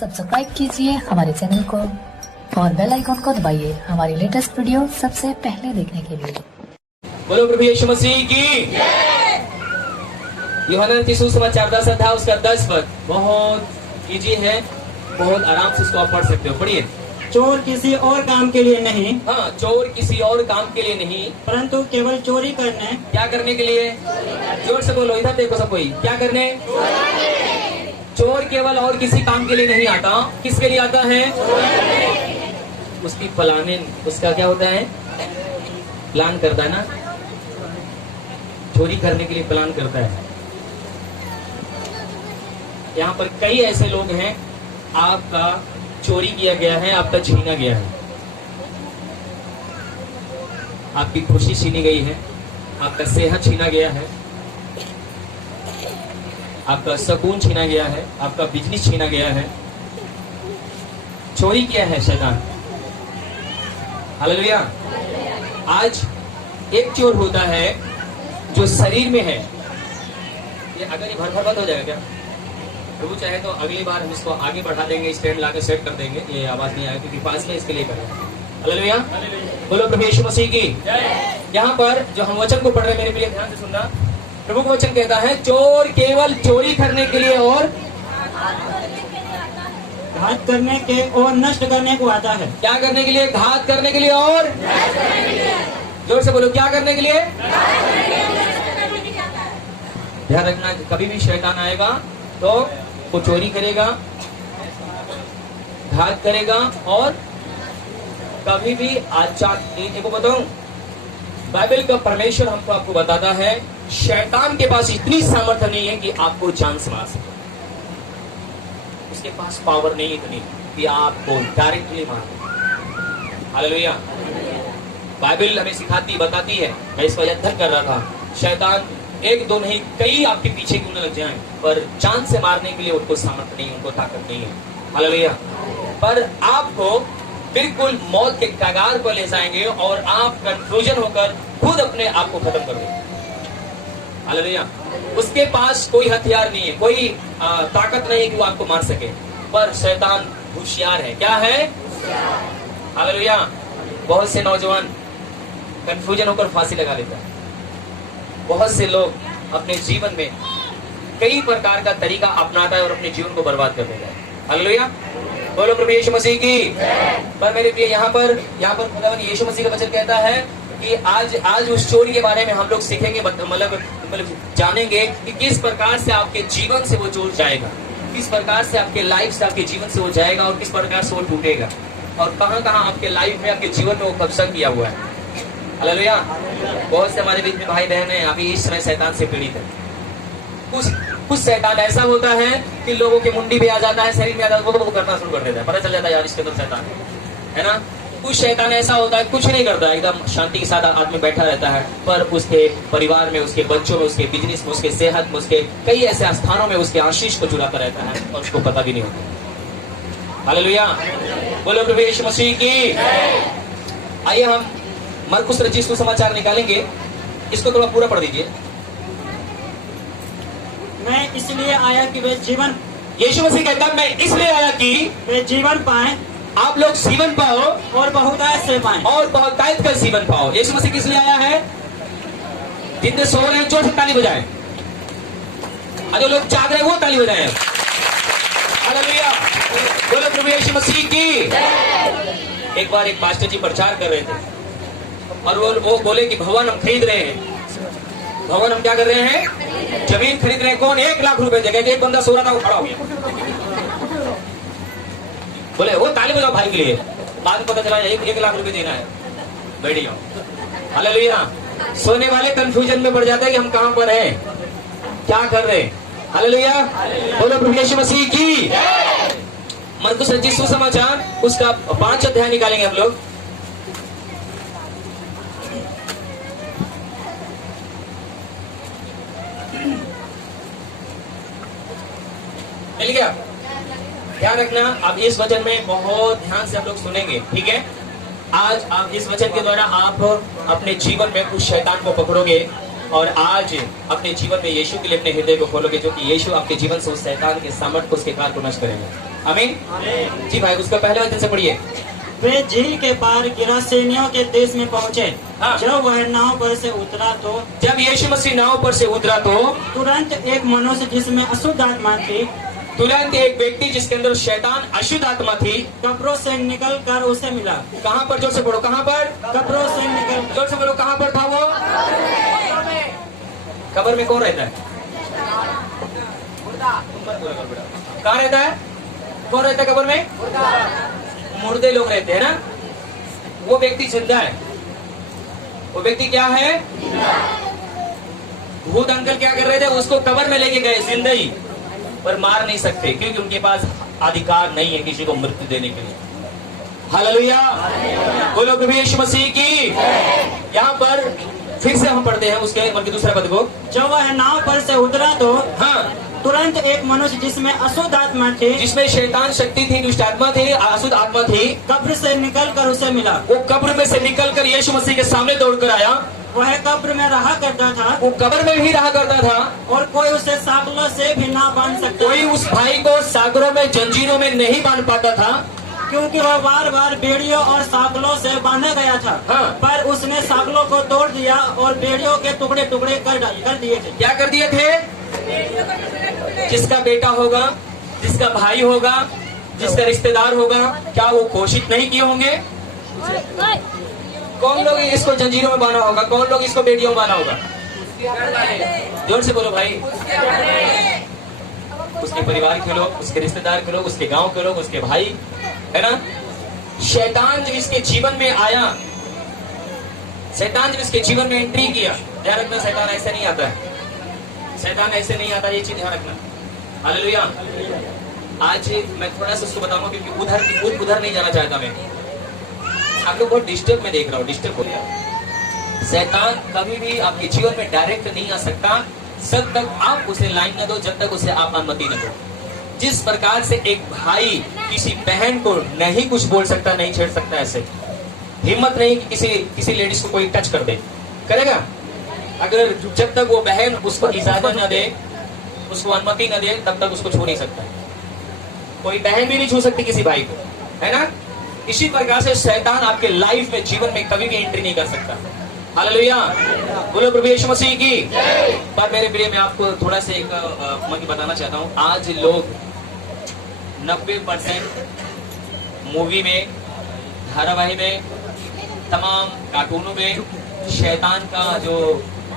Subscribe कीजिए हमारे channel को और बेल आइकॉन को दबाइए हमारी लेटेस्ट वीडियो सबसे पहले देखने के लिए। बोलो प्रभु यीशु मसीह की। यूहन्ना की सुसमाचार 10 अध्याय उसका 10 पद बहुत इजी है, बहुत आराम से उसको आप पढ़ सकते हो। पढ़िए। चोर किसी और काम के लिए नहीं, हाँ, चोर किसी और काम के लिए नहीं, परंतु केवल चोरी करने। क्या करने के लिए? जोर से बोलो, इधर देखो सब कोई। क्या करने? चोर केवल और किसी काम के लिए नहीं आता। किसके लिए आता है? उसकी प्लानिंग, उसका क्या होता है? प्लान करता है ना, चोरी करने के लिए प्लान करता है। यहाँ पर कई ऐसे लोग हैं, आपका चोरी किया गया है, आपका छीना गया है, आपकी खुशी छीनी गई है, आपका सेहत छीना गया है, आपका सुकून छीना गया है, आपका बिजनेस छीना गया है। चोरी किया है शैतान। हालेलुया। आज एक चोर होता है जो शरीर में है। ये अगर ये भर बंद हो जाएगा क्या? प्रभु चाहे तो अगली बार हम इसको आगे बढ़ा देंगे, स्टैंड लाकर सेट कर देंगे। ये आवाज नहीं आएगी क्योंकि पास में इसके लिए कर रहे हैं। हालेलुया। बोलो प्रभु यीशु मसीह की। यहाँ पर जो हम वचन को पढ़ रहे हैं, मेरे लिए ध्यान से सुनना। प्रभु का वचन कहता है, चोर केवल चोरी करने के लिए और घात करने के और नष्ट करने को आता है। क्या करने के लिए? घात करने के लिए और जोर से बोलो, क्या करने के लिए? ध्यान रखना, कभी भी शैतान आएगा तो वो चोरी करेगा, घात करेगा और कभी भी को बताऊं, बाइबल का परमेश्वर हमको आपको बताता है, शैतान के पास इतनी सामर्थ्य नहीं है कि आपको जान से मार सके। उसके पास पावर नहीं इतनी कि आपको डायरेक्टली मार दे। हालेलुया। बाइबल हमें सिखाती बताती है। मैं इस वजह अध्ययन कर रहा था, शैतान एक दो नहीं कई आपके पीछे क्यों न लग जाएं, पर जान से मारने के लिए उनको सामर्थ्य नहीं, उनको ताकत नहीं है। हालेलुया। पर आपको बिल्कुल मौत के कगार पर ले जाएंगे और आप कंफ्यूजन होकर खुद अपने आप को खत्म कर देंगे। हालेलुया। उसके पास कोई हथियार नहीं है, कोई ताकत नहीं है कि वो आपको मार सके, पर शैतान होशियार है। क्या है? हालेलुया। बहुत से नौजवान कंफ्यूजन होकर फांसी लगा लेता है। बहुत से लोग अपने जीवन में कई प्रकार का तरीका अपनाता है और अपने जीवन को बर्बाद कर देता है। हालेलुया। बोलो प्रभु यीशु मसीह की। पर मेरे प्रिय, यहाँ पर खुदावंद यीशु मसीह का वचन कहता है कि आज उस चोरी के बारे में हम लोग सीखेंगे, मतलब जानेंगे कि किस प्रकार से आपके जीवन से वो चोर जाएगा, किस प्रकार से आपके लाइफ से, आपके जीवन से वो जाएगा और किस प्रकार से वो टूटेगा और कहाँ कहाँ आपके लाइफ में, आपके जीवन में वो कब्जा किया हुआ है। हालेलुया। बहुत से हमारे बीच में भाई बहन है अभी इस समय शैतान से पीड़ित है। कुछ शैतान ऐसा होता है कि लोगों के मुंडी पे आ जाता है, शरीर में आ जाता है, वो करना शुरू कर देता है, पता चल जाता है यार इसके अंदर शैतान है ना। कुछ शैतान ऐसा होता है, कुछ नहीं करता, एकदम शांति के साथ आदमी बैठा रहता है, पर उसके परिवार में, उसके बच्चों में, उसके बिजनेस में, उसके सेहत में, उसके कई ऐसे स्थानों में उसके आशीष को चुराता रहता है और उसको पता भी नहीं होता। हालेलुया। बोलो प्रभु यीशु मसीह की। आइए हम मरकुस रचित सुसमाचार निकालेंगे, इसको थोड़ा पूरा पढ़ दीजिए। मैं इसलिए आया कि वे जीवन, यीशु मसीह कहता है, मैं इसलिए आया कि वे जीवन पाएं, आप लोग जीवन पाओ और बहुतायत से पाएं। और बहुतायत का जीवन पाओ। यीशु मसीह किस लिए आया है? जितने सो रहे हैं जोर से ताली बजाएं, और जो लोग जाग रहे हैं वो ताली बजाएं। हालेलुया। बोलो प्रभु यीशु मसीह की। एक बार एक पास्टर जी प्रचार कर रहे थे और वो बोले कि भवन हम खरीद रहे हैं। भवन हम क्या कर रहे हैं? जमीन खरीद रहे हैं। कौन? 1 लाख रुपए देगा। एक बंदा सो रहा था, वो खड़ा हो गया। बोले वो ताली बजाओ भाई के लिए। बाद में पता चला 1 लाख रुपए देना है। बैठ जाओ। हालेलुया। सोने वाले कंफ्यूजन में पड़ जाते हैं कि हम कहां पर हैं, क्या कर रहे हैं। हालेलुया। बोलो प्रभु यीशु मसीह की। मरकुस रचित सुसमाचार उसका 5 अध्याय निकालेंगे हम लोग। मिल गया? ध्यान रखना, अब इस वचन में बहुत ध्यान से हम लोग सुनेंगे, ठीक है। आज आप इस वचन के द्वारा आप अपने जीवन में उस शैतान को पकड़ोगे और आज अपने जीवन में यीशु के लिए अपने हृदय को खोलोगे, जो कि यीशु आपके जीवन से उस शैतान के सामर्थ को, उसके काल को नष्ट करेगा। आमीन जी भाई, उसका पहले वचन से पढ़िए। वे झील के पार गिरासेनियों के देश में पहुँचे। हाँ। जब वह नाव पर से उतरा तो जब यीशु मसीह नाव पर से उतरा तो तुरंत एक मनुष्य जिसमें अशुद्ध आत्मा थी, तुरंत एक व्यक्ति जिसके अंदर शैतान अशुद्ध आत्मा थी, कब्रों से निकल कर उसे मिला। कहाँ पर? जोर से बोलो, कहाँ पर? कब्रों से निकल जोर से बोलो, कहाँ पर था वो? कब्र में कौन रहता है? कहाँ रहता है? कौन रहता है कब्र में? मुर्दे लोग रहते हैं ना। वो व्यक्ति जिंदा है। वो व्यक्ति क्या है? भूत अंकल क्या कर रहे थे? उसको कब्र में लेके गए जिंदा ही, पर मार नहीं सकते क्योंकि उनके पास अधिकार नहीं है किसी को मृत्यु देने के लिए। हालेलुया, बोलो प्रभु यीशु मसीह की। यहाँ पर फिर से हम पढ़ते हैं उसके बल्कि दूसरे पद को। जब वह नाव पर से उतरा तो हाँ, तुरंत एक मनुष्य जिसमें अशुद्ध आत्मा थी, जिसमें शैतान शक्ति थी, दुष्ट आत्मा थी, अशुद्ध आत्मा थी, कब्र से निकल कर उसे मिला। वो कब्र में से निकलकर यीशु मसीह के सामने दौड़कर आया। वह कब्र में रहा करता था वो कब्र में भी रहा करता था और कोई उसे सागलों से भी ना बांध सकता, कोई उस भाई को सागरों में, जंजीरों में नहीं बांध पाता था, क्योंकि वह बार बार बेड़ियों और सागलों से बांधा गया था। हाँ। पर उसने सागलों को तोड़ दिया और बेड़ियों के टुकड़े टुकड़े कर दिए थे। क्या कर दिए थे? जिसका बेटा होगा, जिसका भाई होगा, जिसका रिश्तेदार होगा, क्या वो घोषित नहीं किए होंगे? कौन लोग इसको जंजीरों में बांधा होगा? कौन लोग इसको बेड़ियों में बांधा होगा? जोर से बोलो भाई। उसके परिवार के लोग, उसके रिश्तेदार के लोग, उसके गांव के लोग, उसके भाई, है ना। शैतान जब इसके जीवन में आया, शैतान जब इसके जीवन में एंट्री किया, ध्यान रखना शैतान ऐसे नहीं आता है, शैतान ऐसे नहीं आता, ये चीज ध्यान रखना। हालेलुया। आज मैं थोड़ा सा उसको बताऊंगा क्योंकि उधर नहीं जाना चाहता मैं। आप लोग बहुत डिस्टर्ब में देख रहा हूँ, डिस्टर्ब हो गया। शैतान कभी भी आपके जीवन में डायरेक्ट नहीं आ सकता जब तक आप उसे लाइन न दो, जब तक उसे आप अनुमति न दो। जिस प्रकार से एक भाई किसी बहन को नहीं कुछ बोल सकता, नहीं छेड़ सकता, ऐसे हिम्मत नहीं कि किसी लेडीज को कोई टच कर दे, करेगा? अगर जब तक वो बहन उसको इजाजत न दे, उसको अनुमति न दे, तब तक उसको छू नहीं सकता। कोई बहन भी नहीं छू सकती किसी भाई को, है ना। इसी प्रकार से शैतान आपके लाइफ में, जीवन में कभी भी एंट्री नहीं कर सकता। हालेलुया, बोलो प्रभु यीशु मसीह की। पर मेरे प्रिय, मैं आपको थोड़ा सा एक मैं बताना चाहता हूँ। आज लोग 90% मूवी में, धारावाही में, तमाम कार्टूनों में शैतान का जो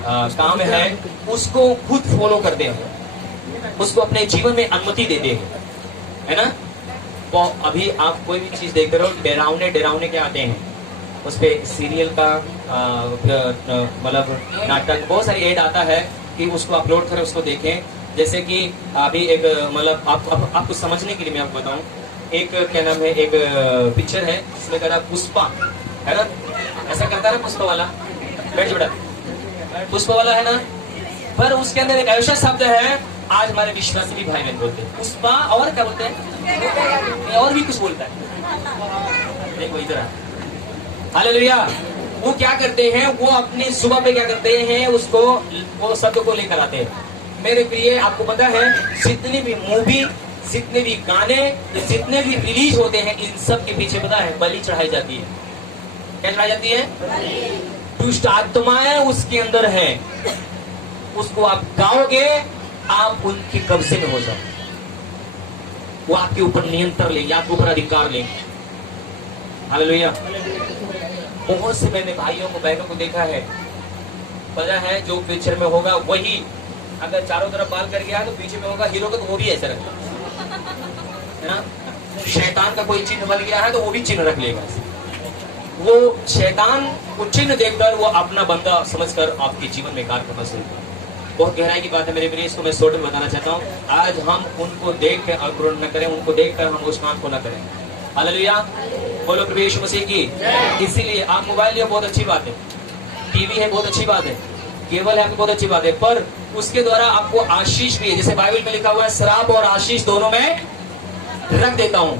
काम है उसको खुद फॉलो करते हैं, उसको अपने जीवन में अनुमति देते हैं, है ना। तो अभी आप कोई भी चीज देख रहे हो, डरावने क्या आते हैं उस पे, सीरियल का मतलब नाटक, बहुत सारी एड आता है कि उसको अपलोड करें, उसको देखें। जैसे कि अभी एक मतलब आपको समझने के लिए मैं आपको बताऊं, एक क्या नाम है, एक पिक्चर है जिसमें कह रहा पुष्पा, है ना, ऐसा करता है ना पुष्पा वाला, बैठ बेटा, पुष्पा वाला है ना। पर उसके अंदर एक ऐसा शब्द है, आज हमारे विश्वासी भी भाई बहन बोलते हैं पुष्पा, और क्या बोलते हैं, और भी कुछ बोलता है। देखो इधर, हालेलुया। वो क्या करते हैं, वो अपनी सुबह पे क्या करते हैं, उसको, वो शब्द को लेकर आते हैं। मेरे प्रिय, आपको पता है जितनी भी मूवी, जितने भी गाने, जितने भी रिलीज होते हैं, इन सब के पीछे पता है बलि चढ़ाई जाती है। क्या चढ़ाई जाती है? दुष्ट आत्माएं उसके अंदर है। उसको आप गाओगे, आप उनके कब्जे में हो जाओ, वो आपके ऊपर नियंत्रण लेंगे, आपके ऊपर अधिकार लेंगे। हालेलुया। बहुत से मैंने भाइयों को, बहनों को देखा है, पता है जो पिक्चर में होगा वही, अगर चारों तरफ बाल कर गया तो पीछे में होगा हीरो का, तो वो भी ऐसा रखता है ना। शैतान का कोई चिन्ह बन गया है तो वो भी चिन्ह रख लेगा। वो शैतान को चिन्ह देखकर वो अपना बंदा समझकर आपके जीवन में कार्य करना शुरू करता। बहुत गहराई की बात है मेरे प्रिय, इसको मैं शॉर्ट में बताना चाहता हूँ। आज हम उनको देख कर आक्रोश न करें, उनको देखकर हम उस काम को न करें। हालेलुया, बोलो प्रभु यीशु मसीह की। इसीलिए आप मोबाइल लिया, बहुत अच्छी बात है, टीवी है, बहुत अच्छी बात है, केबल है, बहुत अच्छी बात है, पर उसके द्वारा आपको आशीष भी है। जैसे बाइबल में लिखा हुआ है, श्राप और आशीष दोनों में रख देता हूं।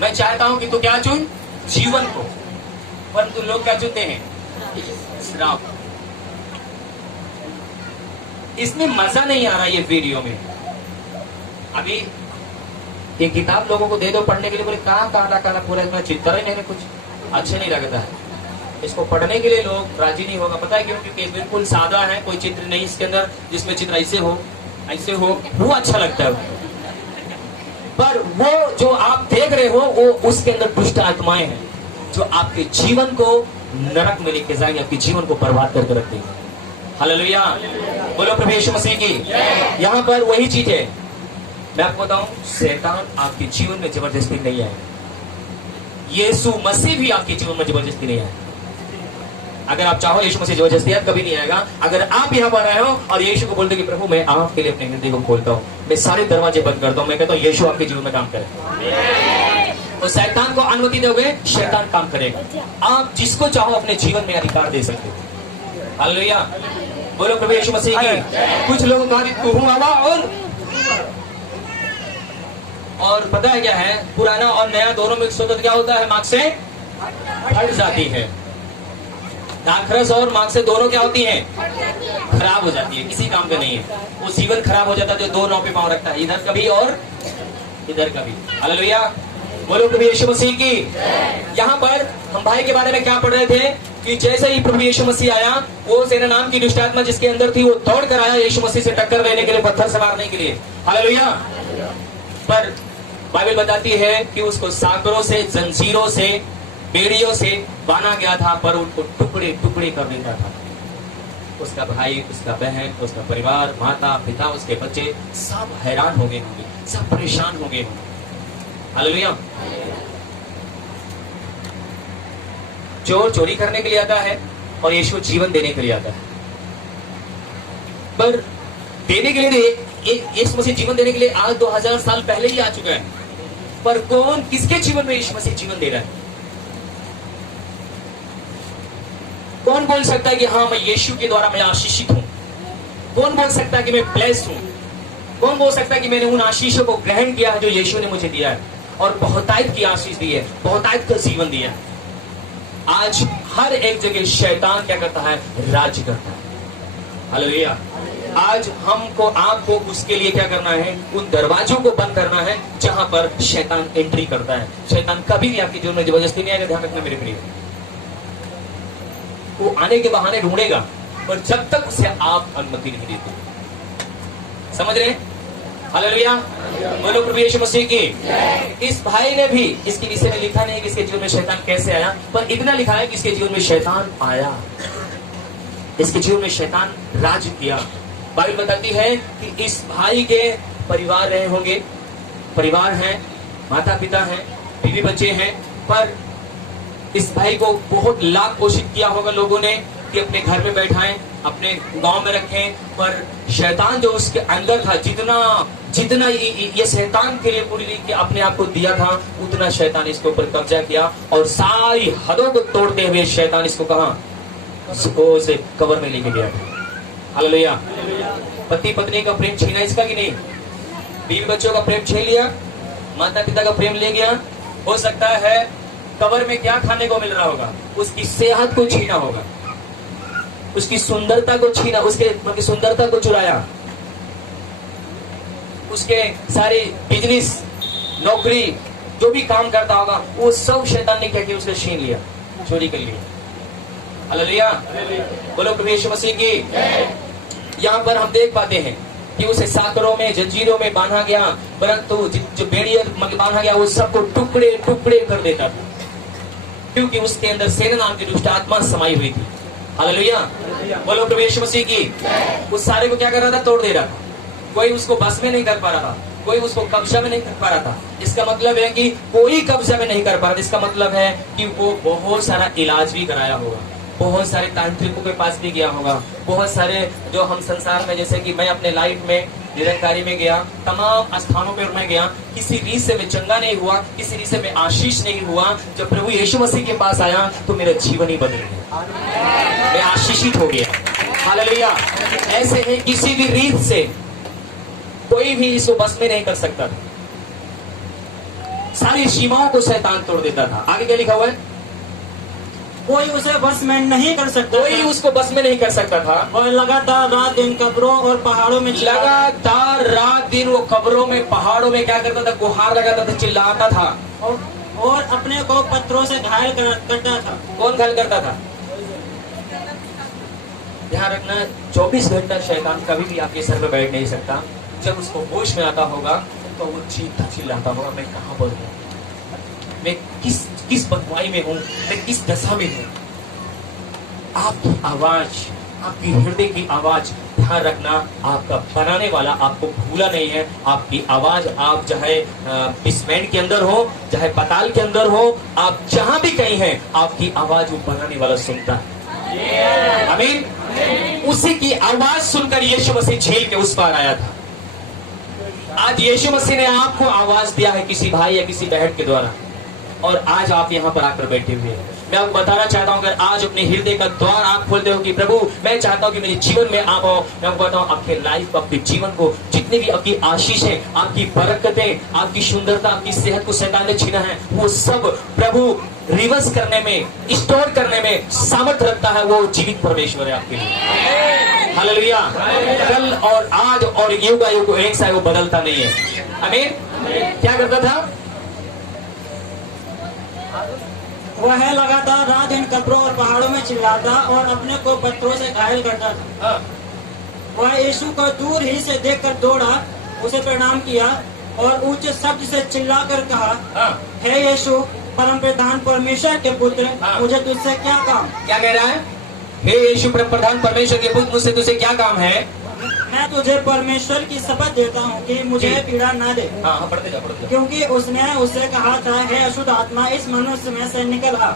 मैं चाहता हूं कि तू क्या चुन, जीवन को, परंतु लोग क्या चुनते हैं, श्राप। इसमें मजा नहीं आ रहा ये वीडियो में। अभी ये किताब लोगों को दे दो पढ़ने के लिए, बोले कहाँ काला काला पूरा इसमें चित्र ही नहीं, कुछ अच्छा नहीं लगता है। इसको पढ़ने के लिए लोग राजी नहीं होगा। पता है क्यों? क्योंकि बिल्कुल सादा है, कोई चित्र नहीं इसके अंदर, जिसमें चित्र ऐसे हो वो अच्छा लगता है। पर वो जो आप देख रहे हो वो उसके अंदर दुष्ट आत्माएं हैं जो आपके जीवन को नरक में लेके जाएंगे, आपके जीवन को बर्बाद करके रख देंगे। हालेलुया, बोलो प्रभु यीशु मसीह की। यहाँ पर वही चीज है, मैं आपको बताऊं, शैतान आपके जीवन में जबरदस्ती नहीं आएगा। यीशु मसीह भी आपके जीवन में जबरदस्ती नहीं आएगा। अगर आप चाहो यीशु मसीह जबरदस्ती कभी नहीं आएगा। अगर आप यहाँ पर आए हो और यीशु को बोलते कि प्रभु मैं आपके लिए अपने हृदय को खोलता हूँ, मैं सारे दरवाजे बंद करता हूँ, मैं कहता हूँ यीशु आपके जीवन में काम करे, तो शैतान को अनुमति दोगे, शैतान काम करेगा। आप जिसको चाहो अपने जीवन में अधिकार दे सकते हो। हालेलुया, बोलो प्रभु यीशु मसीह की। कुछ लोगों का तू हूँ आवा और पता है क्या है, पुराना और नया दोनों मिक्स होता तो क्या होता है, मार्क्स से हट जाती है। दाखरस और मार्क्स से दोनों क्या होती हैं, खराब हो जाती है, किसी काम का नहीं है। वो जीवन खराब हो जाता है जो दो नौ पे पांव रखता है, इधर कभी और इधर कभी। हालेलुया, बोलो प्रभु यीशु मसीह की। यहाँ पर हम भाई के बारे में क्या पढ़ रहे थे कि जैसे ही प्रभु यीशु मसीह आया, वो सेना नाम की दुष्ट आत्मा जिसके अंदर थी वो दौड़ कर आया यीशु मसीह से टक्कर लेने के लिए, पत्थर से मारने के लिए। हालेलुया, पर बाइबल बताती है कि उसको सांकरों से, जंजीरों से, बेड़ियों से बांधा गया था, पर उनको टुकड़े टुकड़े कर देता था। उसका भाई, उसका बहन, उसका परिवार, माता पिता, उसके बच्चे सब हैरान हो गए होंगे, सब परेशान हो गए होंगे। हालेलुया, चोर चोरी करने के लिए आता है और यीशु जीवन देने के लिए आता है। पर देने के लिए यीशु मसीह जीवन देने के लिए आज 2000 साल पहले ही आ चुका है। पर कौन, किसके जीवन में यीशु मसीह जीवन दे रहा है? कौन बोल सकता है कि हाँ मैं यीशु के द्वारा मैं आशीषित हूं? कौन बोल सकता है कि मैं ब्लेस्ड हूं? कौन बोल सकता है कि मैंने उन आशीषों को ग्रहण किया है जो यीशु ने मुझे दिया है और बहुतायत की आशीष दी है, बहुतायत का जीवन दिया है। आज हर एक जगह शैतान क्या करता है, राज करता है। हालेलुया, आज हमको आपको उसके लिए क्या करना है, उन दरवाजों को बंद करना है जहां पर शैतान एंट्री करता है। शैतान कभी भी आपके जीवन में जबरदस्ती नहीं आएगा, ध्यान रखना मेरे प्रिय। वो आने के बहाने ढूंढेगा, पर जब तक उसे आप अनुमति नहीं देते। समझ रहे हैं? हालेलुया, बोलो प्रभु यीशु मसीह की। इस भाई ने भी इसके विषय में लिखा नहीं कि इसके जीवन में शैतान कैसे आया, पर इतना लिखा है कि इसके जीवन में शैतान आया, इसके जीवन में शैतान राज किया। बाइबल बताती है कि इस भाई के परिवार रहे होंगे, परिवार हैं, माता पिता हैं, बीवी बच्चे हैं, पर इस भाई को बहुत लाख कोशिश किया होगा लोगों ने कि अपने घर में बैठाएं, अपने गांव में रखें, पर शैतान जो उसके अंदर था, जितना ये शैतान के लिए पूरी के अपने आप को दिया था, उतना शैतान इसके ऊपर कब्जा किया और सारी हदों को तोड़ते हुए शैतान इसको कहां, कब्र में लेके गया। हालेलुया, पति पत्नी का प्रेम छीना इसका कि नहीं, बीवी बच्चों का प्रेम छीन लिया, माता पिता का प्रेम ले गया। हो सकता है कब्र में क्या खाने को मिल रहा होगा, उसकी सेहत को छीना होगा, उसकी सुंदरता को छीना, उसके सुंदरता को चुराया, उसके सारे बिजनेस, नौकरी, जो भी काम करता होगा वो सब शैतान ने क्या किया, उससे छीन लिया, चोरी कर लिया। हालेलुया, बोलो प्रभु यीशु मसीह की। यहाँ पर हम देख पाते हैं कि उसे साकरों में, जंजीरों में बांधा गया, परंतु जो बेड़ियों में बांधा गया वो सबको टुकड़े टुकड़े कर देता था, क्योंकि उसके अंदर सेना नाम की दुष्ट आत्मा समाई हुई थी। हालेलुया, बोलो प्रभु यीशु मसीह की। उस सारे को क्या कर रहा था, तोड़ दे रहा था। कोई उसको बस में नहीं कर पा रहा था, कोई उसको कब्जा में नहीं कर पा रहा था। इसका मतलब है कि कोई कब्जा में नहीं कर पा रहा था, इसका मतलब है कि वो बहुत सारा इलाज भी कराया होगा, बहुत सारे तांत्रिकों के पास भी गया होगा, बहुत सारे जो हम संसार में, जैसे कि मैं अपने लाइफ में निरंकारी में गया, तमाम स्थानों पर मैं गया, किसी रीत से मैं चंगा नहीं हुआ, किसी रीत से मैं आशीष नहीं हुआ। जब प्रभु यीशु मसीह के पास आया तो मेरा जीवन ही बदल गया, मैं आशीषित हो गया। हालेलुया, ऐसे ही किसी भी रीत से कोई भी इसको बस में नहीं कर सकता था, सारी सीमाओं को शैतान तोड़ देता था। आगे क्या लिखा हुआ है, कोई उसे बस में नहीं कर सकता कोई था। उसको बस में नहीं कर सकता था। और लगातार रात दिन कब्रों और पहाड़ों में लगातार रात दिन वो कब्रों में पहाड़ों में क्या करता था, गुहार लगाता था, चिल्लाता था। और अपने को पत्थरों से घायल करता था। कौन घायल करता था? ध्यान रखना, 24 घंटा शैतान कभी भी आपके सर में बैठ नहीं सकता। जब उसको होश में आता होगा तो वो चीखता चिल्लाता होगा, मैं कहाँ पर हूँ, मैं किस बदवाई में हूँ, मैं किस दशा में हूँ। आपकी आवाज, आपकी हृदय की आवाज, ध्यान रखना, आपका बनाने वाला आपको भूला नहीं है। आपकी आवाज, आप चाहे बेसमेंट के अंदर हो, चाहे पाताल के अंदर हो, आप जहां भी कहीं हैं, आपकी आवाज वो बनाने वाला सुनता है। आमीन। उसी की आवाज सुनकर यीशु मसीह झील के उस पार आया था। आज यीशु मसीह ने आपको आवाज दिया है किसी भाई या किसी बहन के द्वारा, और आज आप यहाँ पर आकर बैठे हुए हैं। मैं आपको बताना चाहता हूँ, अगर आज अपने हृदय का द्वार आप खोलते हो कि प्रभु मैं चाहता हूँ कि मेरे जीवन में आप आओ, मैं आपको बताऊँ आपके लाइफ को, आपके जीवन को, जितनी भी आपकी आशीषें, आपकी बरकतें, आपकी सुंदरता, आपकी सेहत को शैतान ने छीना है, वो सब प्रभु रिवर्स करने में, स्टोर करने में सामर्थ्य रखता है। वो जीवित परमेश्वर है आपके लिए। हालेलुया। कल और आज और युग एक सा वो बदलता नहीं है। आमीन। क्या करता था? वह लगातार रात दिन कब्रों और पहाड़ों में चिल्लाता और अपने को पत्थरों से घायल करता था। वह यीशु को दूर ही से देखकर दौड़ा, उसे प्रणाम किया और ऊंचे शब्द से चिल्लाकर कहा, हे यीशु, परम प्रधान परमेश्वर के पुत्र, मुझे तुझसे क्या काम? क्या कह रहा है? हे यीशु परम प्रधान परमेश्वर के पुत्र, मुझसे तुझसे क्या काम है? मैं तुझे परमेश्वर की शपथ देता हूँ कि मुझे पीड़ा न दे। हाँ, पढ़ते जा। क्योंकि उसने उससे कहा था, हे अशुद्ध आत्मा, इस मनुष्य में से निकल आ।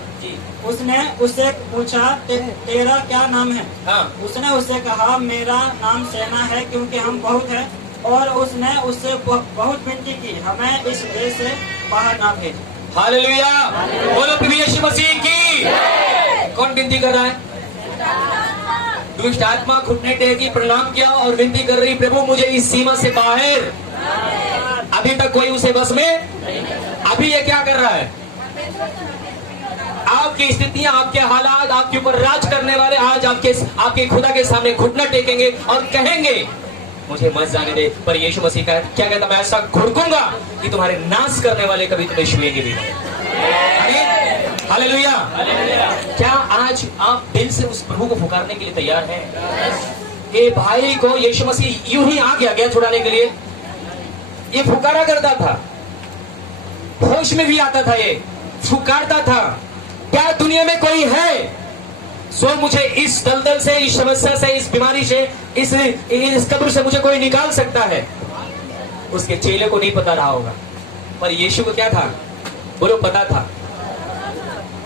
उसने उससे पूछा, तेरा क्या नाम है? उसने उससे कहा, मेरा नाम सेना है, क्योंकि हम बहुत हैं। और उसने उससे बहुत विनती की, हमें इस देश से बाहर ना भेज। हालेलुया। बोलो प्रभु यीशु मसीह की। कौन विनती कर रहा है? दुष्ट आत्मा घुटने टेकी प्रणाम किया और विनती कर रही, प्रभु मुझे इस सीमा से बाहर। अभी तक कोई उसे बस में, अभी ये क्या कर रहा है? आपकी स्थितियां, आपके हालात, आपके ऊपर राज करने वाले आज आपके खुदा के सामने घुटना टेकेंगे और कहेंगे मुझे मत जाने दे। पर यीशु मसीह का क्या कहता, मैं ऐसा घुड़कूंगा कि तुम्हारे नाश करने वाले कभी तुम्हें छुएंगे भी नहीं। हालेलुया। क्या आज आप दिल से उस प्रभु को पुकारने के लिए तैयार हैं? ये भाई को यीशु मसीह यूं ही आ गया छुड़ाने के लिए। ये पुकारा करता था, होश में भी आता था, ये पुकारता था, क्या दुनिया में कोई है सो मुझे इस दलदल से, इस समस्या से, इस बीमारी से, इस कब्र से मुझे कोई निकाल सकता है? उसके चेले को नहीं पता रहा होगा, पर यीशु को क्या था? बोलो, पता था।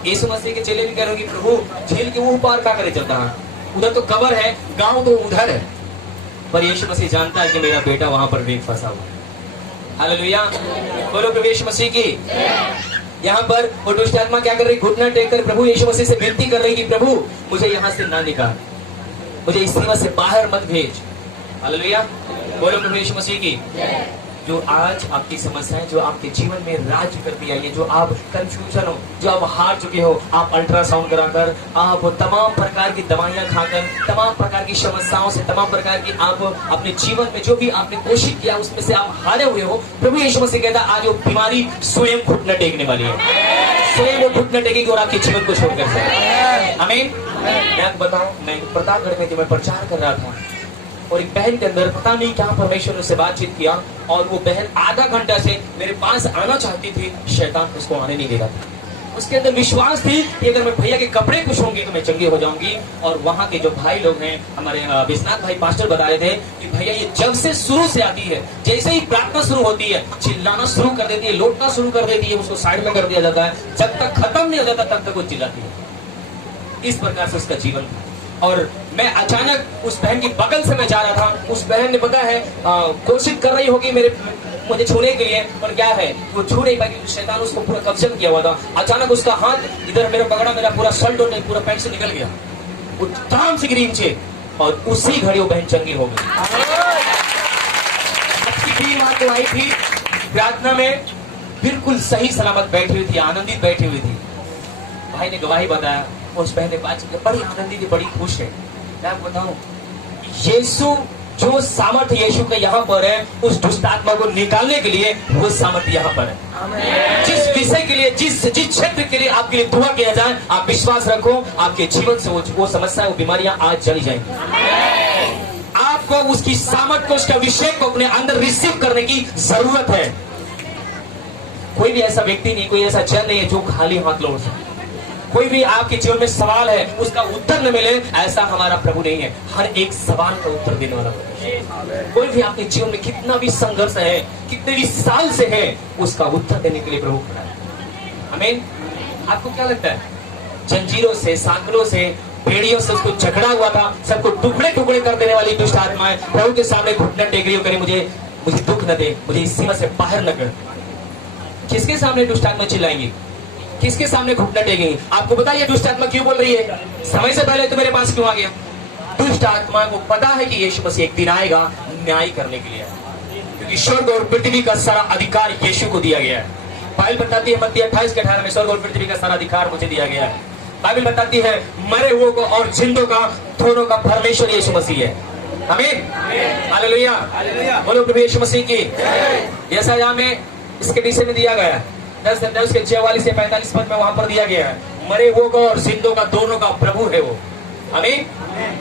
यीशु मसीह के चेले भी कह रहे हैं कि प्रभु झील के वो पार क्या करे चलता है, उधर तो कब्र है, गांव तो उधर है। पर यीशु मसीह जानता है कि मेरा बेटा वहां पर भी फंसा हुआ। हालेलुया। बोलो प्रभु यीशु मसीह की। यहाँ पर वो दुष्ट आत्मा क्या कर रही? घुटना टेक कर प्रभु यीशु मसीह से विनती कर रही कि प्रभु मुझे यहाँ से ना निकाल, मुझे इस सीमा से बाहर मत भेज। हालेलुया। बोलो प्रभु यीशु मसीह की। जो आज आपकी समस्याएं, जो आपके जीवन में राज्य करती आई है, जो आप कंफ्यूजन हो, जो आप हार चुके हो, आप अल्ट्रासाउंड कराकर, आप तमाम प्रकार की दवाइयां खाकर, तमाम प्रकार की समस्याओं से, तमाम प्रकार की आप अपने जीवन में जो भी आपने कोशिश किया उसमें से आप हारे हुए हो, प्रभु यीशु मसीह कहता आज वो बीमारी स्वयं घुटना टेकने वाली है, स्वयं वो घुटना टेकेगी और आपके जीवन को छोड़कर जाएगी। आमीन। मैं आपको बताऊं, मैं प्रतापगढ़ में जब मैं प्रचार कर रहा था और एक बहन के अंदर पता नहीं क्या परमेश्वर ने उससे बातचीत किया और वो बहन आधा घंटा से मेरे पास आना चाहती थी, शैतान उसको आने नहीं दे रहा था। उसके अंदर विश्वास थी कि अगर मैं भैया के कपड़े कुछ होंगे तो मैं चंगी हो जाऊंगी। और वहाँ के जो भाई लोग हैं, हमारे विश्वनाथ भाई पास्टर बता रहे थे कि भैया ये जब से शुरू से आती है, जैसे ही प्रार्थना शुरू होती है चिल्लाना शुरू कर देती है, लौटना शुरू कर देती है, उसको साइड में कर दिया जाता है, जब तक खत्म नहीं हो जाता तब तक वो चिल्लाती है। इस प्रकार से उसका जीवन था। और मैं अचानक उस बहन की बगल से मैं जा रहा था, उस बहन ने पता है कोशिश कर रही होगी मुझे छूने के लिए, पर क्या है वो छू नहीं पाई, शैतान उसको पूरा कब्जा किया हुआ था। अचानक उसका हाथ इधर मेरा पकड़ा, मेरा पूरा शर्ट और पूरा पैंट से निकल गया, वो ताम से गिरी नीचे और उसी घड़ी वो बहन चंगी हो गई। अच्छी बात तो आई थी, प्रार्थना में बिल्कुल सही सलामत बैठी हुई थी, आनंदित बैठी हुई थी। भाई ने गवाही बताया उस पहले बात बड़ी आनंदित थी, बड़ी खुश है। मैं आपको बताऊं, यीशु जो सामर्थ्य यीशु का यहाँ पर है, उस दुष्ट आत्मा को निकालने के लिए वो सामर्थ्य यहाँ पर है। जिस विषय के लिए, जिस क्षेत्र के लिए आपके लिए दुआ किया जाए, आप विश्वास रखो, आपके जीवन से वो समस्या, वो बीमारियां आज चली जाएंगी। आपको उसकी सामर्थ्य को, उसका विषय को अपने अंदर रिसीव करने की जरूरत है। कोई भी ऐसा व्यक्ति नहीं, कोई ऐसा जन नहीं है जो खाली हाथ लौट सकता। कोई भी आपके जीवन में सवाल है, उसका उत्तर न मिले, ऐसा हमारा प्रभु नहीं है। हर एक सवाल का उत्तर देने वाला प्रभु। कोई भी आपके जीवन में कितना भी संघर्ष है, कितने भी साल से है, उसका उत्तर देने के लिए प्रभु खड़ा है। आमीन। आपको क्या लगता है, जंजीरों से, सांकलों से, बेड़ियों से उसको जकड़ा हुआ था, सबको टुकड़े टुकड़े कर देने वाली दुष्ट आत्माएं प्रभु के सामने घुटने टेक रही हो, करे मुझे दुख न दे, मुझे इस सीमा से बाहर न कर। किसके सामने दुष्ट आत्मा चिल्लाएंगी, किसके सामने घुटना टेकेंगे? आपको पता है दुष्ट आत्मा क्यों बोल रही है? समय से पहले तो मेरे पास क्यों आ गया? दुष्ट आत्मा को पता है कि यीशु मसीह एक दिन आएगा न्याय करने के लिए, क्योंकि स्वर्ग और पृथ्वी का सारा अधिकार यीशु को दिया गया है। बाइबल बताती है मत्ती 28:18 में, स्वर्ग और पृथ्वी का सारा अधिकार मुझे दिया गया है। बाइबल बताती है मरे हुओं को और जिंदों का, दोनों का परमेश्वर यीशु मसीह है। आमीन, हालेलुया, बोलो प्रभु यीशु मसीह की। जैसा यहाँ में इसके विषय में दिया गया है 10 के 44 से 45 पद में, वहां पर दिया गया है मरे हुओं को और जिंदों का, दोनों का प्रभु है वो। आमीन,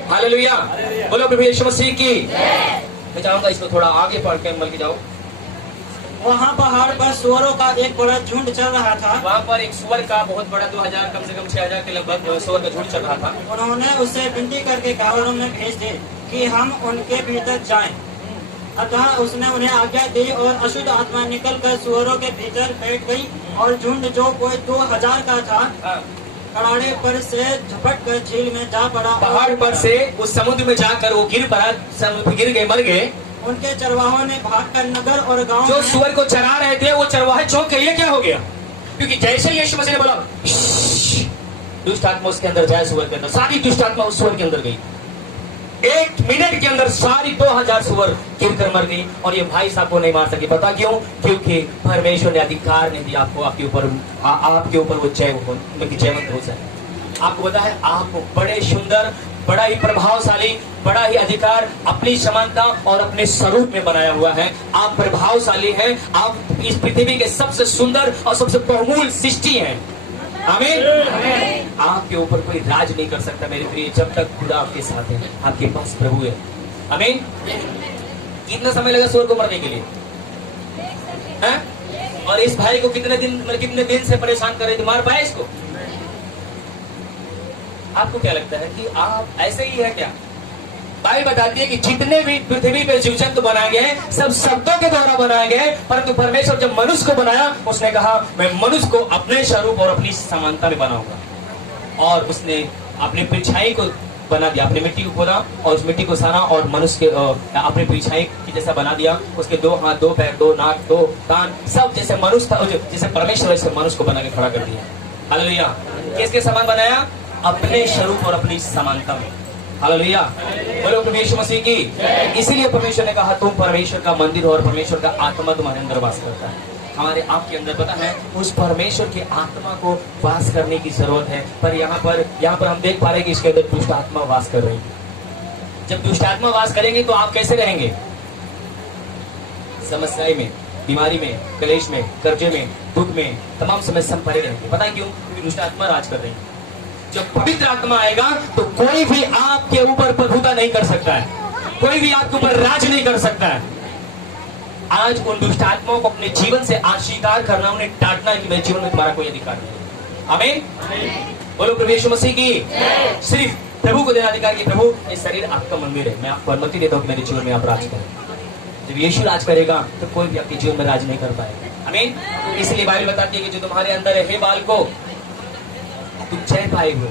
हालेलुया, बोलो प्रभु यीशु मसीह की। मैं चाहूंगा इसको थोड़ा आगे पढ़ के अमल की जाओ। वहाँ पहाड़ पर सुअरों का एक बड़ा झुंड चल रहा था। वहाँ पर एक सुअर का बहुत बड़ा 2000 कम से कम 6000 के लगभग सुअर का झुंड चल रहा था। उन्होंने उससे विनती करके कहा में भेज दे कि हम उनके भीतर जाएं। अतः उसने उन्हें आज्ञा दी और अशुद्ध आत्मा निकलकर सुअरों के भीतर बैठ गई, और झुंड जो कोई 2000 का था कड़ाड़े पर से झपट कर झील में जा पड़ा। पहाड़ पर से उस समुद्र में जाकर वो गिर पड़ा, समुद्र गिर गए, मर गए। उनके चरवाहों ने भागकर नगर और गांव जो सुअर को चरा रहे थे, वो चरवाहे चौंक गए, ये क्या हो गया? क्योंकि जैसे यीशु मसीह ने बोला दुष्ट आत्मा उसके अंदर जाए, सुअर के अंदर, सारी दुष्ट आत्मा उस सुअर के अंदर गई। 1 मिनट के अंदर सारी 2000 सुअर गिरकर मर गई, और ये भाई साहब को नहीं मार सके। पता क्यों? क्योंकि परमेश्वर ने अधिकार नहीं दिया आपको, आपके ऊपर वो जयवंत हो जाए। आपको पता है, आप बड़े सुंदर, बड़ा ही प्रभावशाली, बड़ा ही अधिकार अपनी समानता और अपने स्वरूप में बनाया हुआ है। आप प्रभावशाली हैं, आप इस पृथ्वी के सबसे सुंदर और सबसे बहुमूल्य सृष्टि हैं। आमीन। आपके ऊपर कोई राज नहीं कर सकता मेरे प्रिय, जब तक खुदा आपके साथ है, आपके पास प्रभु है। आमीन। कितना समय लगा सुअर को मरने के लिए? है? और इस भाई को कितने दिन से परेशान कर रहे थे, मार पाए इसको? आपको क्या लगता है कि आप ऐसे ही है क्या? बाइबल बताती है कि जितने भी पृथ्वी पे जीव जंतु बनाए गए सब शब्दों के द्वारा बनाए गए, परंतु परमेश्वर जब मनुष्य को बनाया, उसने कहा मैं मनुष्य को अपने स्वरूप और अपनी समानता में बनाऊंगा। और उसने अपनी परछाई को बना दिया, अपनी मिट्टी को खोदा और उस मिट्टी को साना और मनुष्य के अपने परछाई की जैसा बना दिया। उसके 2 हाथ, 2 पैर, 2 नाक, 2 कान, सब जैसे मनुष्य था, जैसे परमेश्वर वैसे मनुष्य को बना के खड़ा कर दिया। हालेलुया। किसके समान बनाया? अपने स्वरूप और अपनी समानता में। हालेलुया, बोलो प्रभु यीशु मसीह की। इसीलिए परमेश्वर ने कहा तुम परमेश्वर का मंदिर हो और परमेश्वर का आत्मा तुम्हारे अंदर वास करता है। हमारे आपके अंदर पता है उस परमेश्वर के आत्मा को वास करने की जरूरत है। पर यहाँ पर हम देख पा रहे हैं कि इसके अंदर दुष्ट आत्मा वास कर रही है। जब दुष्ट आत्मा वास करेंगे तो आप कैसे रहेंगे? समस्याएं में, बीमारी में, कलेश में, कर्जे में, दुख में, तमाम समस्या पड़े रहेंगे। पता है क्यों? क्योंकि दुष्ट आत्मा राज कर रही है। जब पवित्र आत्मा आएगा तो कोई भी आपके ऊपर प्रभुता नहीं कर सकता है, कोई भी आपके ऊपर राज नहीं कर सकता है। आज उन दुष्ट आत्माओं को अपने जीवन से अस्वीकार करना, उन्हें डांटना है कि मेरे जीवन में तुम्हारा कोई अधिकार नहीं। आमीन। बोलो प्रभु यीशु मसीह की। सिर्फ प्रभु को देना अधिकार कि प्रभु ये शरीर आपका मंदिर है, मैं आपको अनुमति देता हूँ कि मेरे जीवन में आप राज करें। जब यीशु राज करेगा तो कोई भी आपके जीवन में राज नहीं कर पाएगा। आमीन। इसलिए बाइबल बताती है कि जो तुम्हारे अंदर है, हे बालको तुम जय पाए हो।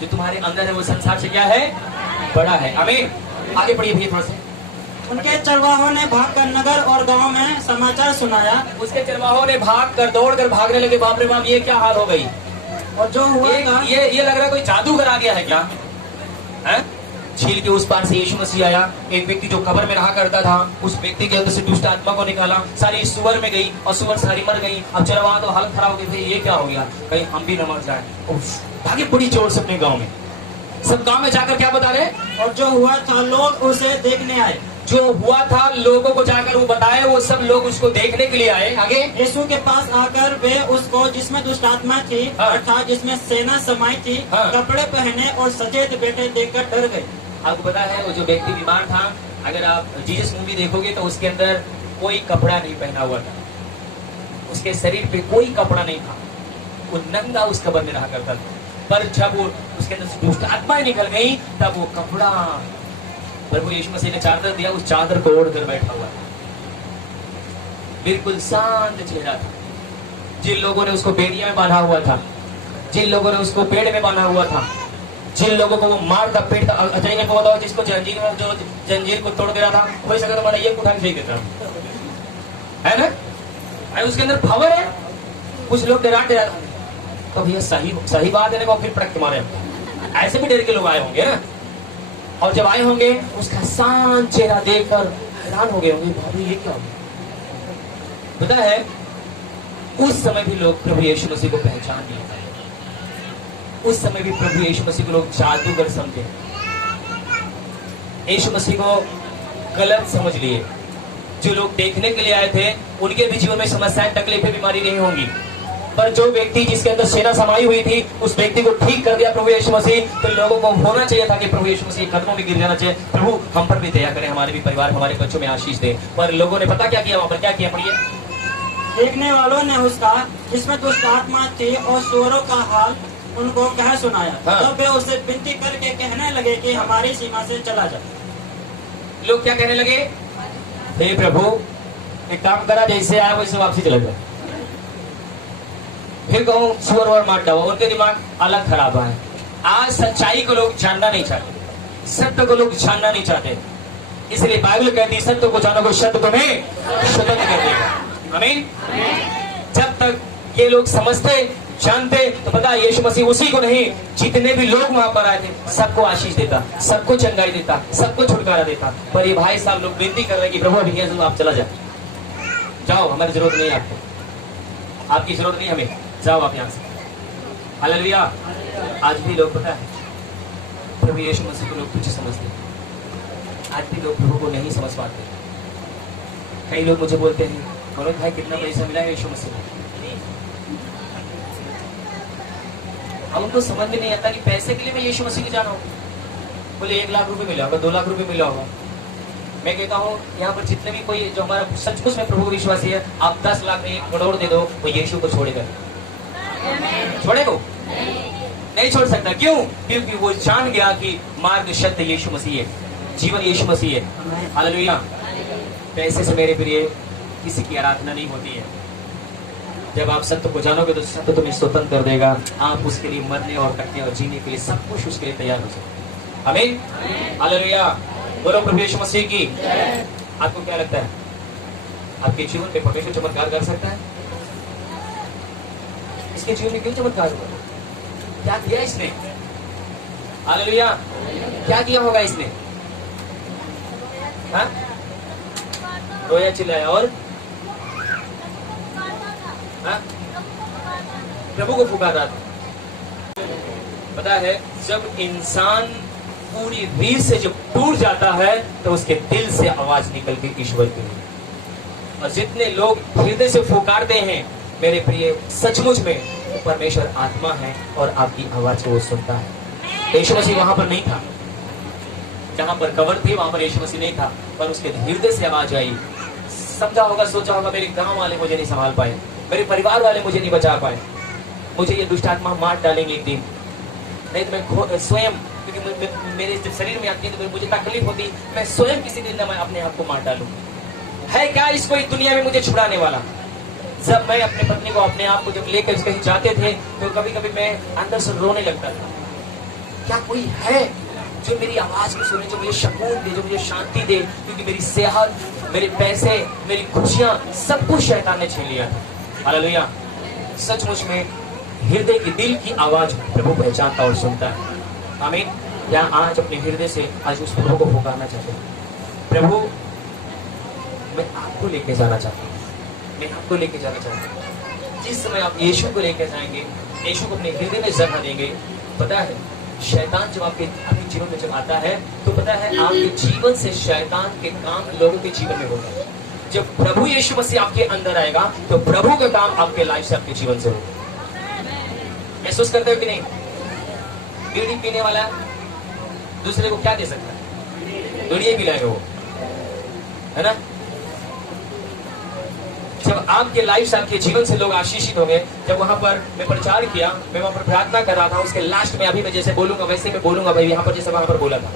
जो तुम्हारे अंदर है वो संसार से क्या है? बड़ा है। आमीन। आगे पढ़िए भैया थोड़ा सा। उनके चरवाहों ने भागकर नगर और गांव में समाचार सुनाया। उसके चरवाहों ने भागकर, दौड़कर भागने लगे। बाप रे बाप, ये क्या हाल हो गई? और जो हुआ ये लग रहा है कोई जादूगर आ गया है क्या? है? झील के उस पार से यीशु मसीह आया। एक व्यक्ति जो कब्र में रहा करता था, उस व्यक्ति के अंदर से दुष्ट आत्मा को निकाला, सारी सुअर में गई और सुअर सारी मर गई। अब चलो वहां तो हालत खराब हो गई, भाई ये क्या हो गया, कहीं हम भी न मर जाए। भागे बड़ी जोर से अपने गाँव में, सब गाँव में जाकर क्या बता रहे, और जो हुआ था लोग उसे देखने आए। जो हुआ था लोगों को जाकर वो बताए, वो सब लोग उसको देखने के लिए आए। आगे यीशु के पास आकर वे उसको, जिसमें दुष्ट आत्मा थी हाँ। अर्थात जिसमें सेना समाई थी, हाँ। कपड़े पहने और सचेत बैठे देखकर डर गए। आपको पता है वो जो व्यक्ति बीमार था, अगर आप जीसस मूवी देखोगे तो उसके अंदर कोई कपड़ा नहीं पहना हुआ था, उसके शरीर पे कोई कपड़ा नहीं था, वो नंगा उस कब्र में रहा करता था। पर जब वो उसके अंदर से दुष्ट आत्माएं निकल गई, तब वो कपड़ा प्रभु यीशु मसीह ने चादर दिया, उस चादर को ओढ़ कर बैठा हुआ था, बिल्कुल शांत चेहरा था। जिन लोगों ने उसको बेड़िया में बांधा हुआ था, जिन लोगों ने उसको पेड़ में बांधा हुआ था, जिन लोगों को वो मारता पीटता, अजय को बताओ जिसको जंजीर में, जो जंजीर को तोड़ दे रहा था, वही सका तुम्हारा ये उठा के फेंक देता है ना, अरे उसके अंदर पावर है। कुछ लोग डरा तो भैया सही बात है ना, फिर पटक के मारे, ऐसे भी डर के लोग आए होंगे ना। और जब आए होंगे उसका शांत चेहरा देखकर हैरान हो गए होंगे, भाभी ये क्या हो गया। पता है उस समय भी लोग प्रभु यीशु मसीह को पहचान नहीं पाए, उस समय भी प्रभु यीशु मसीह को लोग जादूगर समझे, यीशु मसीह को गलत समझ लिए। जो लोग देखने के लिए आए थे उनके भी जीवन में समस्याएं, तकलीफें, बीमारी नहीं होंगी, पर जो व्यक्ति जिसके अंदर सेना समाई हुई थी उस व्यक्ति को ठीक कर दिया प्रभु यीशु मसीह। तो लोगों को होना चाहिए था कि प्रभु यीशु मसीह कदमों में गिर जाना चाहिए, प्रभु हम पर भी दया करें, हमारे भी परिवार, हमारे बच्चों में आशीष दे। पर लोगों ने पता क्या किया, वहां पर क्या किया, पढ़िए। देखने वालों ने उसका, जिसमें दुष्ट आत्मा थी और सुअरों का हाल उनको कह सुनाया। हाँ। तब वे उसे विनती करके कहने लगे कि हमारी सीमा से चला जा। लोग क्या कहने लगे, हे प्रभु एक काम करा, जैसे आया वैसे वापसी चला जाए, फिर कहूँ सुअर और मार डालो। उनके दिमाग अलग खराब है। आज सच्चाई को लोग जानना नहीं चाहते, सत्य को लोग जानना नहीं चाहते, इसलिए बाइबल कहती है सत्य को जानोगे सत्य तुम्हें स्वतंत्र कर देगा। आमीन। जब तक ये लोग समझते जानते तो पता है यीशु मसीह उसी को नहीं, जितने भी लोग वहां पर आए थे सबको आशीष देता, सबको चंगाई देता, सबको छुटकारा देता। पर ये भाई साहब लोग विनती कर रहे हैं कि प्रभु अभी आप चला जाओ, हमारी जरूरत नहीं है आपको, आपकी जरूरत नहीं हमें, जाओ आप यहाँ से। हालेलुया। आज भी लोग पता है प्रभु यीशु मसीह को लोग तुझे समझते हैं, आज भी लोग प्रभु को नहीं समझ पाते। कई लोग मुझे बोलते हैं मनोज भाई कितना पैसा मिला है यीशु मसीह को, अब उनको समझ में नहीं आता कि पैसे के लिए मैं यीशु मसीह को जाना हूँ। बोले 1 लाख रुपए मिला होगा, 2 लाख रुपए मिला होगा। मैं कहता हूँ यहाँ पर जितने भी कोई जो हमारा सचमुच में प्रभु विश्वासी है, आप 10 लाख में 1 करोड़ दे दो, वो यीशु को छोड़ेगा, छोड़ेगा नहीं छोड़ सकता। क्यों? क्योंकि वो जान गया कि मार्ग सत्य यीशु मसीह है, जीवन यीशु मसीह है। हालेलुया। पैसे से मेरे प्रिय किसी की आराधना नहीं होती है। जब आप सत्य को जानोगे तो सत्य तुम्हें स्वतंत्र कर देगा, आप उसके लिए मरने और कटने और जीने के लिए सब कुछ उसके लिए तैयार हो सकते। आमीन। हालेलुया। बोलो प्रभु यीशु मसीह की। आपको क्या लगता है आपके जीवन में परमेश्वर चमत्कार कर सकता है? इसके जीवन में क्यों चमत्कार हुआ? क्या किया इसने? हालेलुया। क्या किया होगा इसने? हाँ? रोया चिल्लाया और हाँ? प्रभु को पुकारा था। पता है जब इंसान पूरी रीत से जब टूट जाता है तो उसके दिल से आवाज निकलती ईश्वर की। और जितने लोग हृदय से पुकारते हैं मेरे प्रिय, सचमुच में वो परमेश्वर आत्मा है और आपकी आवाज को वो सुनता है। यीशु मसीह वहां पर नहीं था, जहां पर कब्र थी वहां पर यीशु मसीह नहीं था, पर उसके हृदय से आवाज आई। समझा होगा, सोचा होगा मेरे गांव वाले मुझे नहीं संभाल पाए, मेरे परिवार वाले मुझे नहीं बचा पाए, मुझे ये दुष्ट आत्मा मार डालेंगे एक दिन, नहीं तो मैं स्वयं, क्योंकि मेरे जब शरीर में आती है तो मुझे तकलीफ होती, मैं स्वयं किसी दिन मैं अपने आप को मार डालूं। है क्या इसको इस दुनिया में मुझे छुड़ाने वाला? जब मैं अपने पत्नी को, अपने आप को जब लेकर कहीं जाते थे तो कभी कभी मैं अंदर से रोने लगता था। क्या कोई है जो मेरी आवाज को सुने, जो मुझे सुकून दे, जो मुझे शांति दे? क्योंकि मेरी सेहत, मेरे पैसे, मेरी खुशियां, सब कुछ शैतान ने छीन लिया था। हालेलुया। सचमुच में हृदय की, दिल की आवाज प्रभु पहचानता और सुनता है। आमीन। या आज अपने हृदय से आज उस प्रभु को पुकारना चाहते हैं, प्रभु मैं आपको लेके जाना चाहता हूँ, मैं आपको लेके जाना चाहता हूँ। जिस समय आप यीशु को लेके जाएंगे, यीशु को अपने हृदय में जगह देंगे, पता है शैतान जब आपके जीवन में जब आता है तो पता है आपके जीवन से शैतान के काम लोगों के जीवन में होगा। जब प्रभु यीशु मसीह आपके अंदर आएगा तो प्रभु का काम आपके लाइफ से आपके जीवन से होगा। महसूस करते हो कि नहीं? बीड़ी पीने वाला दूसरे को क्या दे सकता है? बीड़ी पिलाएगा वो, है ना? जब आपके लाइफ से आपके जीवन से लोग आशीषित हो गए, जब वहां पर मैं प्रचार किया, मैं वहां पर प्रार्थना कर रहा था, उसके लास्ट में अभी मैं जैसे बोलूंगा वैसे मैं बोलूंगा भाई, यहाँ पर जैसे वहां पर बोला था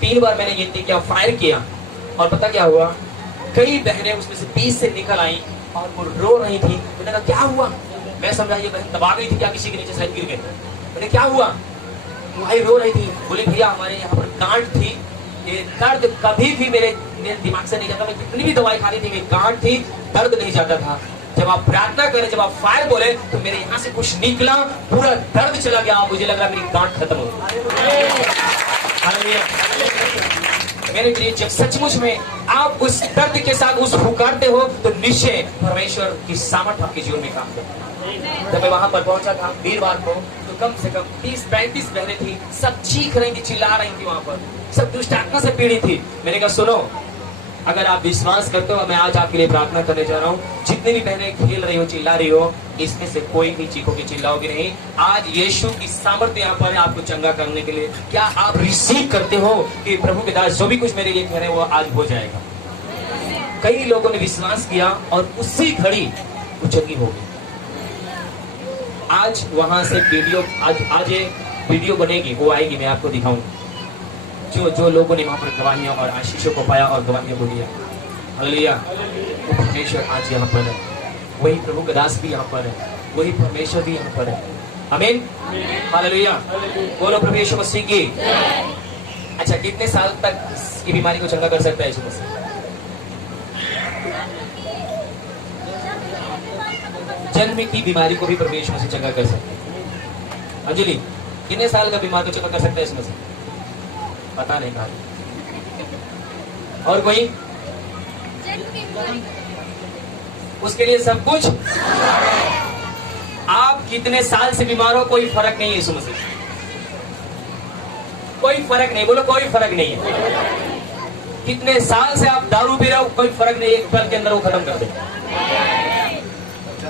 3 बार मैंने गिनती किया, फायर किया, और पता क्या हुआ? कई बहनें उसमें से 20 से निकल आई और वो रो रही थी। मैंने कहा क्या हुआ? मैं समझा ये बहन दबा गई थी क्या, किसी के नीचे शायद गिर गए। मैंने क्या हुआ? भाई रो रही थी, बोले भैया हमारे यहाँ पर गांठ थी, ये दर्द कभी भी मेरे दिमाग से नहीं जाता, मैं कितनी भी दवाई खाती थी, गांठ थी, दर्द नहीं जाता था। जब आप प्रार्थना करें, जब आप फायर बोले तो मेरे यहाँ से कुछ निकला, पूरा दर्द चला गया, मुझे लग रहा मेरी गांठ खत्म हो गई। मेरे प्रिय, जब सचमुच में आप उस दर्द के साथ उस पुकारते हो तो निश्चय परमेश्वर की सामर्थ आपके जीवन में काम करती है। जब मैं वहां पर पहुंचा था वीरवार को, तो कम से कम 30-35 बहनें थी, सब चीख रही थी, चिल्ला रही थी, वहां पर सब दुष्ट आत्मा से पीड़ित थी। मैंने कहा सुनो, अगर आप विश्वास करते हो, मैं आज आपके लिए प्रार्थना करने जा रहा हूँ। जितनी भी बहनें खेल रही हो, चिल्ला रही हो, इसमें से कोई भी चीखोगे चिल्लाओगे नहीं। आज यीशु की सामर्थ्य यहाँ पर है आपको चंगा करने के लिए। क्या आप रिसीव करते हो कि प्रभु के दास जो भी कुछ मेरे लिए कह रहे हैं वो आज हो जाएगा? कई लोगों ने विश्वास किया और उसी घड़ी वो चंगी हो गई। आज वहां से वीडियो, आज ये वीडियो बनेगी, वो आएगी, मैं आपको दिखाऊंगा जो लोगों ने वहां पर गवाहियां और आशीषों को पाया और गवाहियों को दिया। हालेलुया। वो परमेश्वर आज यहाँ पर है, वही प्रभु का दास भी यहाँ पर है, वही परमेश्वर भी यहाँ पर है। आमीन, हालेलुया। बोलो प्रभु यीशु मसीह की। अच्छा, कितने साल तक की बीमारी को चंगा कर सकता है यीशु मसीह? जन्म की बीमारी को भी प्रभु यीशु मसीह चंगा कर सकता है। अंजलि, कितने साल का बीमार को चंगा कर सकता है यीशु मसीह? पता नहीं कहा। और कोई? उसके लिए सब कुछ। आप कितने साल से बीमार हो, कोई फर्क नहीं है यीशु मसीह, कोई फर्क नहीं। बोलो कोई फर्क नहीं है। कितने साल से आप दारू पी रहे हो, कोई फर्क नहीं, एक पल के अंदर वो खत्म कर दे।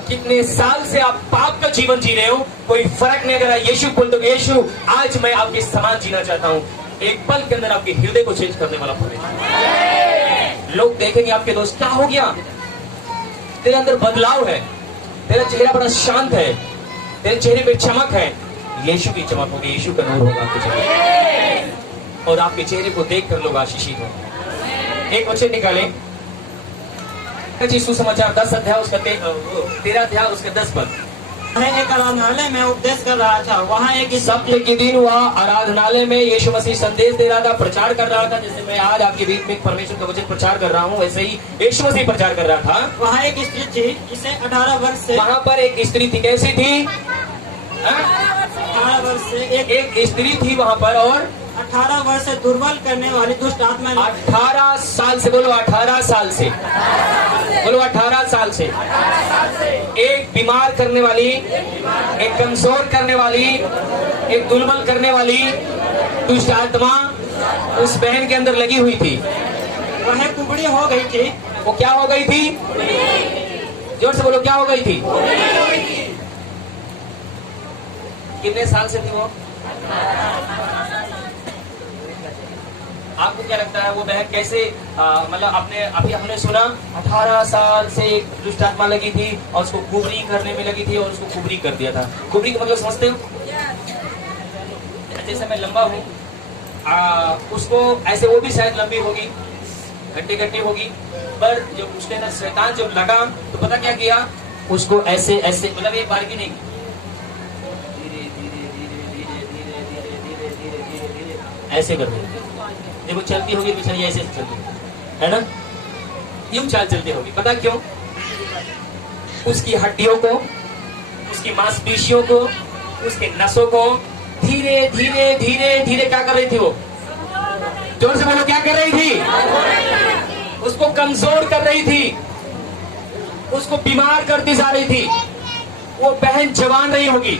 कितने साल से आप पाप का जीवन जी रहे हो, कोई फर्क नहीं। अगर यीशु बोलते हो यीशु आज मैं आपके समान जीना चाहता हूँ, एक पल के अंदर आपके हृदय को चेंज करने वाला परमेश्वर। लोग देखेंगे आपके दोस्त, क्या हो गया? तेरे अंदर बदलाव है, तेरा चेहरा बड़ा शांत है, तेरे चेहरे पे चमक है। यीशु की चमक होगी, यीशु का नूर होगा आपके चेहरे, और आपके चेहरे को देखकर लोग आशीषित होंगे। एक वचन निकालें, सुसमाचार 10 अध्याय उसका 13 अध्याय उसका 10 पद। एक आराधनालय में उपदेश कर रहा था, वहाँ एक सप्ताह के दिन हुआ, आराधनालय में यीशु मसीह संदेश दे रहा था, प्रचार कर रहा था। जैसे मैं आज आपके बीच में परमेश्वर का वचन प्रचार कर रहा हूँ, वैसे ही यीशु मसीह प्रचार कर रहा था। वहाँ एक स्त्री थी जिसे 18 वर्ष से, वहाँ पर एक स्त्री थी, कैसी थी? 18 वर्ष से एक स्त्री थी वहाँ पर, और 18 वर्ष से दुर्बल करने वाली दुष्ट आत्मा। 18 साल से, बोलो 18 साल से, बोलो 18 साल से एक बीमार करने वाली, एक कमजोर करने वाली, एक दुर्बल करने वाली दुष्ट आत्मा उस बहन के अंदर लगी हुई थी। वह कुबड़ी हो गई थी। वो क्या हो गई थी? जोर से बोलो, क्या हो गई थी? कितने साल से थी वो? आपको क्या लगता है वो बहन कैसे, मतलब अपने अभी हमने सुना 18 साल से एक दुष्ट आत्मा लगी थी और उसको कुबरी करने में लगी थी और उसको कुबरी कर दिया था। कुबरी का मतलब समझते हो? जैसे मैं लंबा हूँ, उसको ऐसे वो भी शायद लंबी होगी, गट्टी होगी, पर जब उसके अंदर शैतान जब लगा तो पता क्या किया, उसको ऐसे ऐसे, मतलब एक बार की नहीं, धीरे धीरे धीरे धीरे धीरे धीरे धीरे धीरे धीरे ऐसे कर दिया। देखो चलती होगी बेचारी, ऐसे चलती है ना, यूं चाल चलती होगी। पता क्यों? उसकी हड्डियों को, उसकी मांसपेशियों को, उसके नसों को धीरे धीरे धीरे धीरे धीरे क्या कर रही थी वो? जोर से बोलो, क्या कर रही थी? उसको कमजोर कर रही थी, उसको बीमार करती जा रही थी। वो बहन जवान नहीं होगी,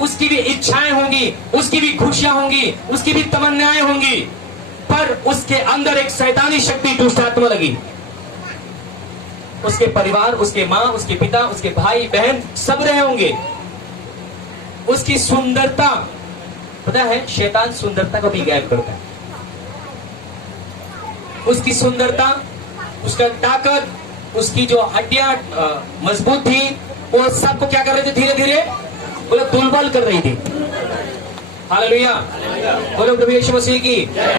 उसकी भी इच्छाएं होंगी, उसकी भी खुशियां होंगी, उसकी भी तमन्नाएं होंगी, पर उसके अंदर एक शैतानी शक्ति, दुष्ट आत्मा लगी। उसके परिवार, उसके माँ, उसके पिता, उसके भाई बहन सब रहे होंगे। उसकी सुंदरता, पता है शैतान सुंदरता को भी गायब करता है। उसकी सुंदरता, उसका ताकत, उसकी जो हड्डियां मजबूत थी, वो सबको क्या कर रहे थे? धीरे धीरे बोलो दुर्बल कर रही थी। हालेलुया, बोलो प्रभु यीशु मसीह की।